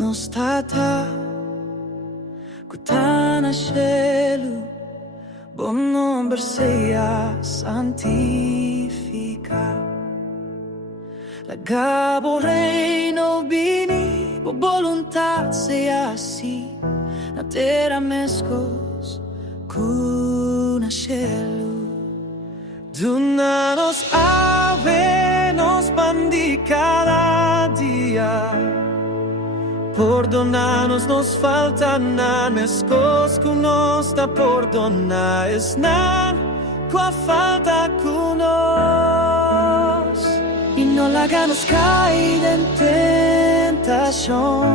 nos tata kutana shelu bom number seya santifica la gabo reino bini bo voluntad seya si na terra meskos kuna shelu Dunanos ave nos pandi cada día Perdonanos nos faltan meskos kunos ta perdona es nan qua falta kunos y no la ganos caer en tentación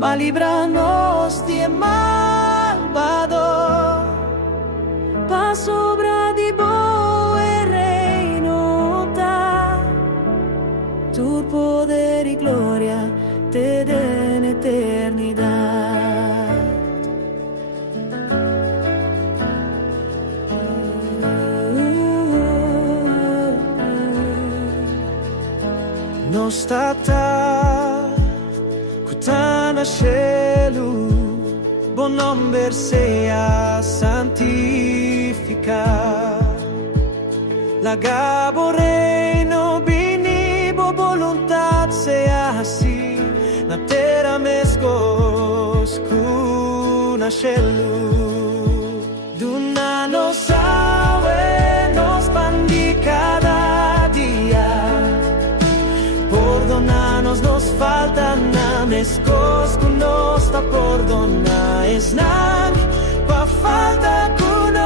ma líbranos de malvado pa sobra di boe reino ta tu poder y gloria te den eternidad nos tata kutana shelu bon nombre sea santificar la gabo reino bini bo voluntad sea así na terra meskos kuna shelu Dunanos sabe nos pandi cada día Perdonanos nos faltan meskos kunos ta perdona es nan qua falta kunos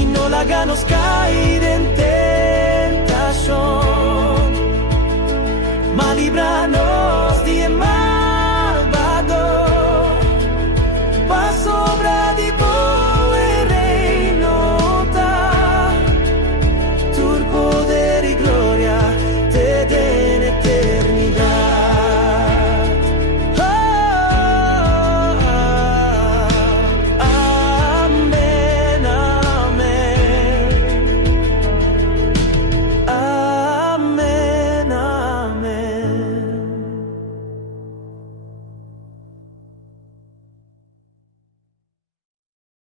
y no la ganos caer en tentación ma líbranos